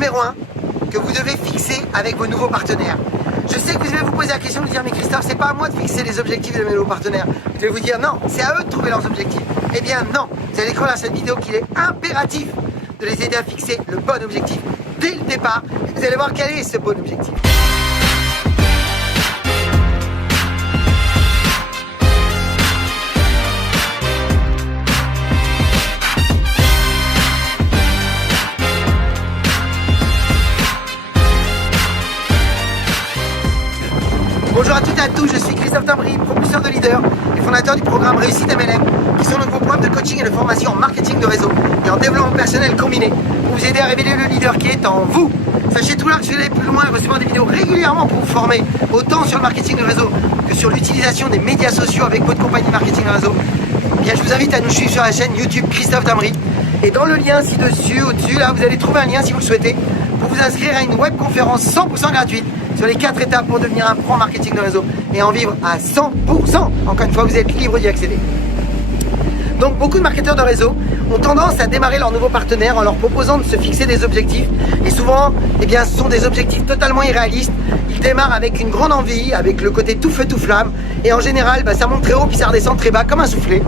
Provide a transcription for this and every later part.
numéro 1 que vous devez fixer avec vos nouveaux partenaires. Je sais que vous allez vous poser la question de vous dire, mais Christophe, c'est pas à moi de fixer les objectifs de mes nouveaux partenaires. Je vais vous dire non, c'est à eux de trouver leurs objectifs. Eh bien non, vous allez découvrir dans cette vidéo qu'il est impératif de les aider à fixer le bon objectif dès le départ. Et vous allez voir quel est ce bon objectif. Bonjour à toutes et à tous, je suis Christophe Tambry, propulseur de leader et fondateur du programme Réussite MLM, qui sont nos programmes de coaching et de formation en marketing de réseau et en développement personnel combiné pour vous aider à révéler le leader qui est en vous. Sachez tout là que je vais aller plus loin et recevoir des vidéos régulièrement pour vous former autant sur le marketing de réseau que sur l'utilisation des médias sociaux avec votre compagnie marketing de réseau. Bien, je vous invite à nous suivre sur la chaîne YouTube Christophe Tambry. Et dans le lien ci-dessus, au-dessus, là, vous allez trouver un lien si vous le souhaitez pour vous inscrire à une webconférence 100% gratuite sur les 4 étapes pour devenir un pro en marketing de réseau et en vivre à 100%. Encore une fois, vous êtes libre d'y accéder. Donc beaucoup de marketeurs de réseau ont tendance à démarrer leurs nouveaux partenaires en leur proposant de se fixer des objectifs. Et souvent, eh bien, ce sont des objectifs totalement irréalistes. Ils démarrent avec une grande envie, avec le côté tout feu tout flamme. Et en général, ça monte très haut puis ça redescend très bas comme un soufflet.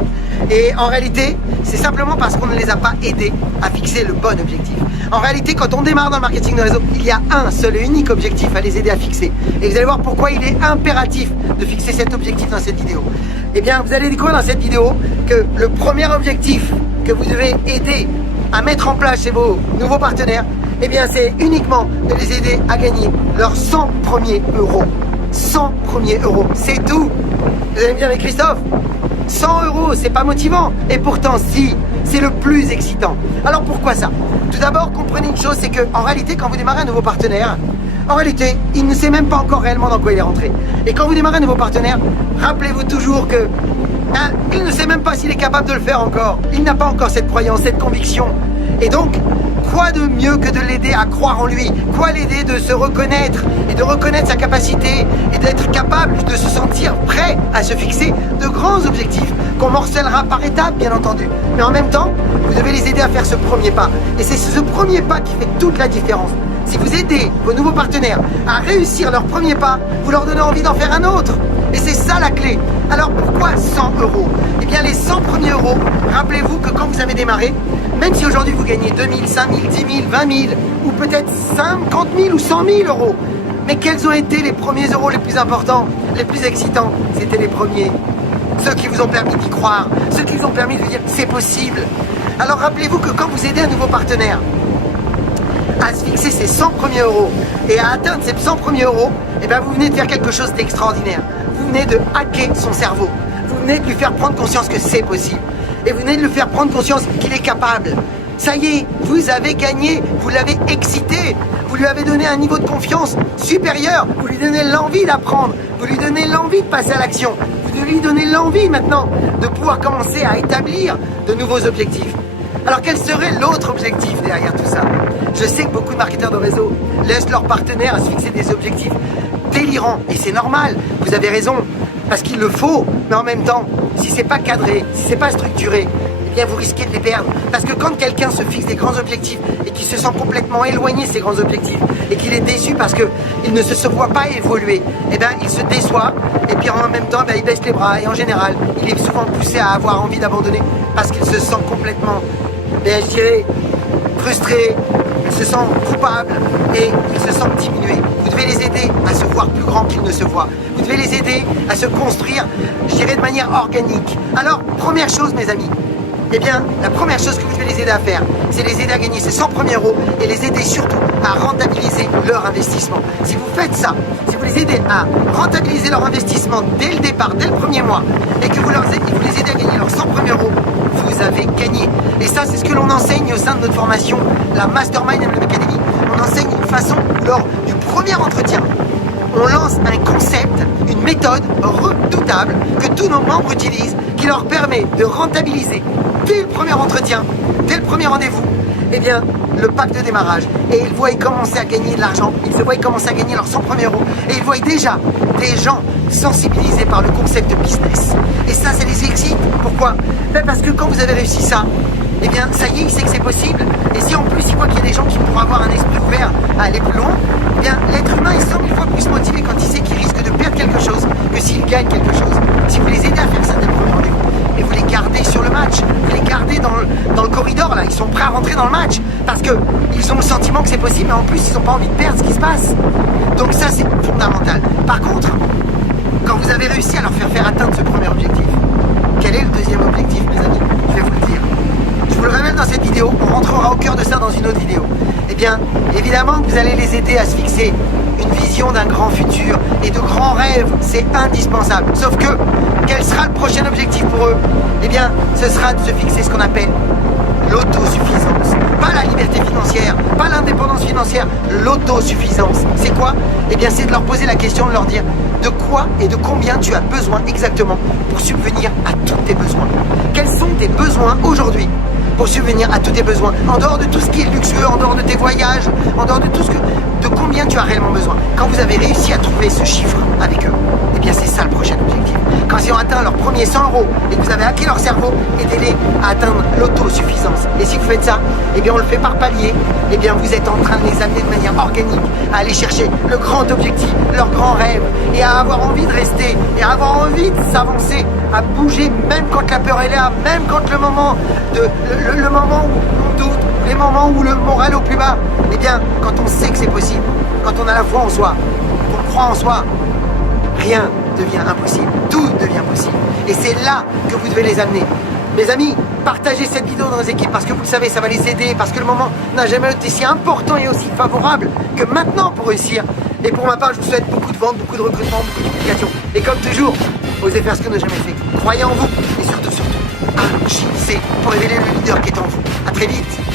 Et en réalité, c'est simplement parce qu'on ne les a pas aidés à fixer le bon objectif. En réalité, quand on démarre dans le marketing de réseau, il y a un seul et unique objectif à les aider à fixer. Et vous allez voir pourquoi il est impératif de fixer cet objectif dans cette vidéo. Eh bien, vous allez découvrir dans cette vidéo que le premier objectif que vous devez aider à mettre en place chez vos nouveaux partenaires, eh bien, c'est uniquement de les aider à gagner leurs 100 premiers euros. 100 premiers euros, c'est tout. Vous allez me dire, mais Christophe, 100 euros, c'est pas motivant. Et pourtant, si, c'est le plus excitant. Alors pourquoi ça? Tout d'abord, comprenez une chose, c'est que en réalité, quand vous démarrez un nouveau partenaire, en réalité, il ne sait même pas encore réellement dans quoi il est rentré. Et quand vous démarrez un nouveau partenaire, rappelez-vous toujours que il ne sait même pas s'il est capable de le faire encore. Il n'a pas encore cette croyance, cette conviction. Et donc, quoi de mieux que de l'aider à croire en lui? Quoi l'aider de se reconnaître et de reconnaître sa capacité et d'être capable de se sentir prêt à se fixer de grands objectifs qu'on morcellera par étapes, bien entendu. Mais en même temps, vous devez les aider à faire ce premier pas. Et c'est ce premier pas qui fait toute la différence. Si vous aidez vos nouveaux partenaires à réussir leur premier pas, vous leur donnez envie d'en faire un autre. Et c'est ça la clé. Alors pourquoi 100 euros? Eh bien les 100 premiers euros, rappelez-vous que quand vous avez démarré, même si aujourd'hui vous gagnez 2000, 5000, 10 000, 20 000 ou peut-être 50 000 ou 100 000 euros, mais quels ont été les premiers euros les plus importants, les plus excitants? C'était les premiers. Ceux qui vous ont permis d'y croire, ceux qui vous ont permis de vous dire c'est possible. Alors rappelez-vous que quand vous aidez un nouveau partenaire à se fixer ses 100 premiers euros et à atteindre ces 100 premiers euros, eh bien vous venez de faire quelque chose d'extraordinaire. Vous venez de hacker son cerveau. Vous venez de lui faire prendre conscience que c'est possible. Et vous venez de lui faire prendre conscience qu'il est capable. Ça y est, vous avez gagné, vous l'avez excité, vous lui avez donné un niveau de confiance supérieur, vous lui donnez l'envie d'apprendre, vous lui donnez l'envie de passer à l'action, vous lui donnez l'envie maintenant de pouvoir commencer à établir de nouveaux objectifs. Alors quel serait l'autre objectif derrière tout ça? Je sais que beaucoup de marketeurs de réseau laissent leurs partenaires à se fixer des objectifs délirants. Et c'est normal, vous avez raison, parce qu'il le faut. Mais en même temps, si c'est pas cadré, si c'est pas structuré, eh bien vous risquez de les perdre. Parce que quand quelqu'un se fixe des grands objectifs et qu'il se sent complètement éloigné de ces grands objectifs et qu'il est déçu parce qu'il ne se voit pas évoluer, eh bien il se déçoit et puis en même temps il baisse les bras et en général il est souvent poussé à avoir envie d'abandonner parce qu'il se sent complètement, je dirais, frustré, il se sent coupable et il se sent diminué. Vous devez les aider à se voir plus grand qu'ils ne se voient. Vous devez les aider à se construire, je dirais, de manière organique. Alors, première chose, mes amis, eh bien, la première chose que vous devez les aider à faire, c'est les aider à gagner ces 100 premiers euros et les aider surtout à rentabiliser leur investissement. Si vous faites ça, si vous les aidez à rentabiliser leur investissement dès le départ, dès le premier mois, et que vous les aidez à gagner leurs 100 premiers euros, vous avez gagné. Et ça, c'est ce que l'on enseigne au sein de notre formation, la Mastermind MLM Academy. On enseigne une façon, lors du premier entretien, on lance un concept, une méthode redoutable que tous nos membres utilisent, qui leur permet de rentabiliser dès le premier entretien, dès le premier rendez-vous, eh bien, le pack de démarrage. Et ils voient commencer à gagner de l'argent, ils se voient commencer à gagner leurs 100 premiers euros. Et ils voient déjà des gens sensibilisés par le concept business. Et ça les excite. Pourquoi? Parce que quand vous avez réussi ça, eh bien, ça y est, il sait que c'est possible. Et si en plus, il voit qu'il y a des gens qui pourront avoir un esprit ouvert parce qu'ils ont le sentiment que c'est possible, mais en plus ils n'ont pas envie de perdre ce qui se passe. Donc ça c'est fondamental. Par contre, quand vous avez réussi à leur faire atteindre ce premier objectif, quel est le deuxième objectif, mes amis? Je vais vous le dire. Je vous le révèle dans cette vidéo, on rentrera au cœur de ça dans une autre vidéo. Eh bien, évidemment que vous allez les aider à se fixer une vision d'un grand futur et de grands rêves, c'est indispensable. Sauf que, quel sera le prochain objectif pour eux? Eh bien, ce sera de se fixer ce qu'on appelle l'autosuffisance. Pas la liberté financière, pas l'indépendance financière, l'autosuffisance. C'est quoi? Eh bien, c'est de leur poser la question, de leur dire de quoi et de combien tu as besoin exactement pour subvenir à tous tes besoins. Quels sont tes besoins aujourd'hui pour subvenir à tous tes besoins, en dehors de tout ce qui est luxueux, en dehors de tes voyages, en dehors de tout ce que... De combien tu as réellement besoin? Quand vous avez réussi à trouver ce chiffre avec eux, eh bien c'est ça le prochain objectif. Quand ils ont atteint leur premier 100 € et que vous avez hacké leur cerveau, aidez-les à atteindre l'autosuffisance. Et si vous faites ça, eh bien on le fait par palier, eh bien vous êtes en train de les amener de manière organique à aller chercher le grand objectif, leur grand rêve, et à avoir envie de rester, et à avoir envie de s'avancer, à bouger même quand la peur est là, même quand le moment le moment où on doute, les moments où le moral est au plus bas, eh bien, quand on sait que c'est possible, quand on a la foi en soi, qu'on croit en soi, rien devient impossible, tout devient possible. Et c'est là que vous devez les amener. Mes amis, partagez cette vidéo dans vos équipes parce que vous le savez, ça va les aider, parce que le moment n'a jamais été si important et aussi favorable que maintenant pour réussir. Et pour ma part, je vous souhaite beaucoup de ventes, beaucoup de recrutement, beaucoup de publications. Et comme toujours, osez faire ce qu'on n'a jamais fait. Croyez en vous et surtout, agissez pour révéler le leader qui est en vous. À très vite.